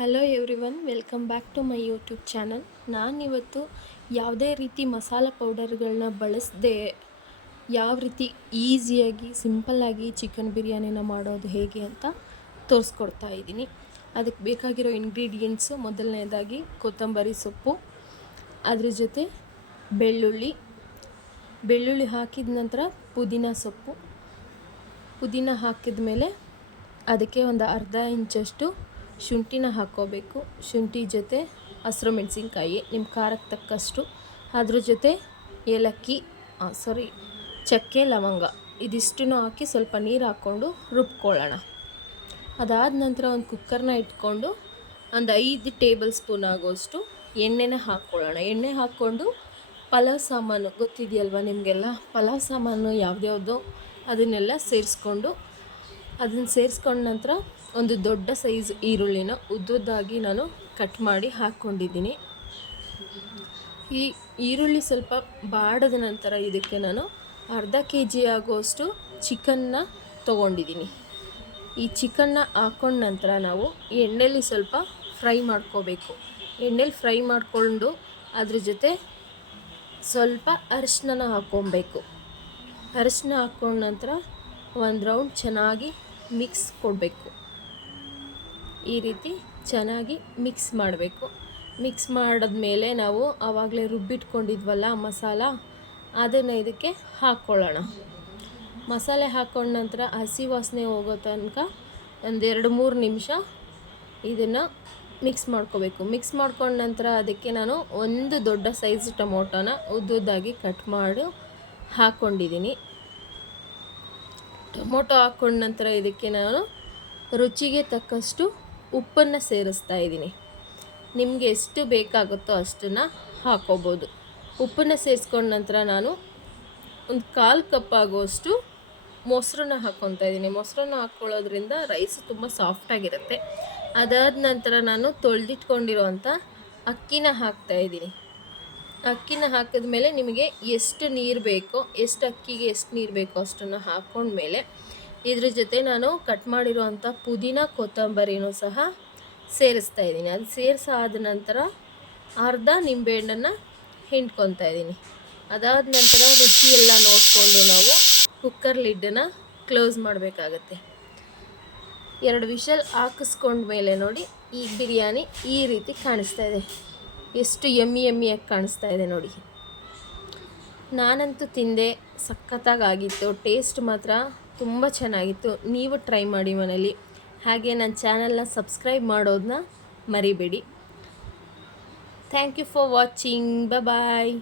Hello everyone welcome back to my YouTube channel ನಾನಿವತ್ತು ಯಾವುದೇ ರೀತಿ ಮಸಾಲ ಪೌಡರ್ಗಳನ್ನ ಬಳಸದೆ, ಯಾವ ರೀತಿ ಈಸಿಯಾಗಿ ಸಿಂಪಲ್ಲಾಗಿ ಚಿಕನ್ ಬಿರಿಯಾನಿನ ಮಾಡೋದು ಹೇಗೆ ಅಂತ ತೋರಿಸ್ಕೊಡ್ತಾ ಇದ್ದೀನಿ. ಅದಕ್ಕೆ ಬೇಕಾಗಿರೋ ಇಂಗ್ರೀಡಿಯೆಂಟ್ಸು ಮೊದಲನೇದಾಗಿ ಕೊತ್ತಂಬರಿ ಸೊಪ್ಪು, ಅದ್ರ ಜೊತೆ ಬೆಳ್ಳುಳ್ಳಿ ಬೆಳ್ಳುಳ್ಳಿ ಹಾಕಿದ ನಂತರ ಪುದೀನ ಸೊಪ್ಪು. ಪುದೀನ ಹಾಕಿದ ಮೇಲೆ ಅದಕ್ಕೆ ಒಂದು ಅರ್ಧ ಇಂಚಷ್ಟು ಶುಂಠಿನ ಹಾಕ್ಕೋಬೇಕು. ಶುಂಠಿ ಜೊತೆ ಹಸಿರು ಮೆಣಸಿನ್ಕಾಯಿ ನಿಮ್ಮ ಖಾರಕ್ಕೆ ತಕ್ಕಷ್ಟು. ಅದ್ರ ಜೊತೆ ಏಲಕ್ಕಿ ಸಾರಿ ಚಕ್ಕೆ, ಲವಂಗ ಇದಿಷ್ಟನ್ನು ಹಾಕಿ ಸ್ವಲ್ಪ ನೀರು ಹಾಕ್ಕೊಂಡು ರುಬ್ಕೊಳ್ಳೋಣ. ಅದಾದ ನಂತರ ಒಂದು ಕುಕ್ಕರ್ನ ಇಟ್ಕೊಂಡು ಒಂದು ಐದು ಟೇಬಲ್ ಸ್ಪೂನ್ ಆಗೋಷ್ಟು ಎಣ್ಣೆನ ಹಾಕ್ಕೊಳ್ಳೋಣ. ಎಣ್ಣೆ ಹಾಕ್ಕೊಂಡು ಪಲಾವ್ ಸಾಮಾನು ಗೊತ್ತಿದೆಯಲ್ವ ನಿಮಗೆಲ್ಲ? ಪಲಾವ್ ಸಾಮಾನು ಯಾವ್ದ್ಯಾವುದೋ? ಅದನ್ನೆಲ್ಲ ಸೇರಿಸ್ಕೊಂಡು ಅದನ್ನು ಸೇರಿಸ್ಕೊಂಡ ನಂತರ ಒಂದು ದೊಡ್ಡ ಸೈಜ್ ಈರುಳ್ಳಿನ ಉದ್ದುದ್ದಾಗಿ ನಾನು ಕಟ್ ಮಾಡಿ ಹಾಕ್ಕೊಂಡಿದ್ದೀನಿ. ಈ ಈರುಳ್ಳಿ ಸ್ವಲ್ಪ ಬಾಡದ ನಂತರ ಇದಕ್ಕೆ ನಾನು ಅರ್ಧ ಕೆ ಜಿ ಆಗುವಷ್ಟು ಚಿಕನ್ನ ತೊಗೊಂಡಿದ್ದೀನಿ. ಈ ಚಿಕನ್ನ ಹಾಕೊಂಡ ನಂತರ ನಾವು ಎಣ್ಣೆಲಿ ಸ್ವಲ್ಪ ಫ್ರೈ ಮಾಡ್ಕೋಬೇಕು. ಎಣ್ಣೆಲಿ ಫ್ರೈ ಮಾಡಿಕೊಂಡು ಅದ್ರ ಜೊತೆ ಸ್ವಲ್ಪ ಅರಿಶಿನ ಹಾಕ್ಕೊಬೇಕು. ಅರಿಶಿನ ಹಾಕ್ಕೊಂಡ ನಂತರ ಒಂದು ರೌಂಡ್ ಚೆನ್ನಾಗಿ ಮಿಕ್ಸ್ ಕೊಡಬೇಕು. ಈ ರೀತಿ ಚೆನ್ನಾಗಿ ಮಿಕ್ಸ್ ಮಾಡಬೇಕು. ಮಿಕ್ಸ್ ಮಾಡಿದ್ಮೇಲೆ ನಾವು ಆವಾಗಲೇ ರುಬ್ಬಿಟ್ಕೊಂಡಿದ್ವಲ್ಲ ಮಸಾಲ, ಅದನ್ನು ಇದಕ್ಕೆ ಹಾಕ್ಕೊಳ್ಳೋಣ. ಮಸಾಲೆ ಹಾಕ್ಕೊಂಡ ನಂತರ ಹಸಿ ವಾಸನೆ ಹೋಗೋ ತನಕ ಒಂದೆರಡು ಮೂರು ನಿಮಿಷ ಇದನ್ನು ಮಿಕ್ಸ್ ಮಾಡ್ಕೋಬೇಕು. ಮಿಕ್ಸ್ ಮಾಡ್ಕೊಂಡ ನಂತರ ಅದಕ್ಕೆ ನಾನು ಒಂದು ದೊಡ್ಡ ಸೈಜ್ ಟೊಮೊಟೊನ ಉದ್ದುದ್ದಾಗಿ ಕಟ್ ಮಾಡಿ ಹಾಕ್ಕೊಂಡಿದ್ದೀನಿ. ಟೊಮೊಟೊ ಹಾಕ್ಕೊಂಡ ನಂತರ ಇದಕ್ಕೆ ನಾನು ರುಚಿಗೆ ತಕ್ಕಷ್ಟು ಉಪ್ಪನ್ನು ಸೇರಿಸ್ತಾ ಇದ್ದೀನಿ. ನಿಮಗೆ ಎಷ್ಟು ಬೇಕಾಗುತ್ತೋ ಅಷ್ಟನ್ನು ಹಾಕೋಬೋದು. ಉಪ್ಪನ್ನು ಸೇರಿಸ್ಕೊಂಡ ನಂತರ ನಾನು ಒಂದು ಕಾಲು ಕಪ್ ಆಗುವಷ್ಟು ಮೊಸರನ್ನ ಹಾಕ್ಕೊತಾ ಇದ್ದೀನಿ. ಮೊಸರನ್ನ ಹಾಕ್ಕೊಳ್ಳೋದ್ರಿಂದ ರೈಸ್ ತುಂಬ ಸಾಫ್ಟಾಗಿರುತ್ತೆ ಅದಾದ ನಂತರ ನಾನು ತೊಳೆದಿಟ್ಕೊಂಡಿರುವಂಥ ಅಕ್ಕಿನ ಹಾಕ್ತಾ ಇದ್ದೀನಿ. ಅಕ್ಕಿನ ಹಾಕಿದ ಮೇಲೆ ನಿಮಗೆ ಎಷ್ಟು ನೀರು ಬೇಕೋ, ಎಷ್ಟು ಅಕ್ಕಿಗೆ ಎಷ್ಟು ನೀರು ಬೇಕೋ ಅಷ್ಟನ್ನು ಹಾಕ್ಕೊಂಡ್ಮೇಲೆ ಇದ್ರ ಜೊತೆ ನಾನು ಕಟ್ ಮಾಡಿರುವಂಥ ಪುದೀನ ಕೊತ್ತಂಬರಿನೂ ಸಹ ಸೇರಿಸ್ತಾ ಇದ್ದೀನಿ. ಅದು ಸೇರಿಸಾದ ನಂತರ ಅರ್ಧ ನಿಂಬೆಹಣ್ಣನ್ನು ಹಿಂಡ್ಕೊತಾ ಇದ್ದೀನಿ. ಅದಾದ ನಂತರ ರುಚಿಯೆಲ್ಲ ನೋಡಿಕೊಂಡು ನಾವು ಕುಕ್ಕರ್ ಲಿಡ್ಡನ್ನು ಕ್ಲೋಸ್ ಮಾಡಬೇಕಾಗತ್ತೆ. ಎರಡು ವಿಷಲ್ ಮೇಲೆ ನೋಡಿ ಈ ಬಿರಿಯಾನಿ ಈ ರೀತಿ ಕಾಣಿಸ್ತಾ ಇದೆ. ಎಷ್ಟು ಎಮ್ಮಿ ಎಮ್ಮಿಯಾಗಿ ಕಾಣಿಸ್ತಾ ಇದೆ ನೋಡಿ. ನಾನಂತೂ ತಿಂದೆ ಸಖತ್ತಾಗಿತ್ತು ಟೇಸ್ಟ್ ಮಾತ್ರ ತುಂಬ ಚೆನ್ನಾಗಿತ್ತು. ನೀವು ಟ್ರೈ ಮಾಡಿ ಮನೇಲಿ. ಹಾಗೆ ನನ್ನ ಚಾನಲ್ನ ಸಬ್ಸ್ಕ್ರೈಬ್ ಮಾಡೋದನ್ನ ಮರಿಬೇಡಿ. Thank you for watching. Bye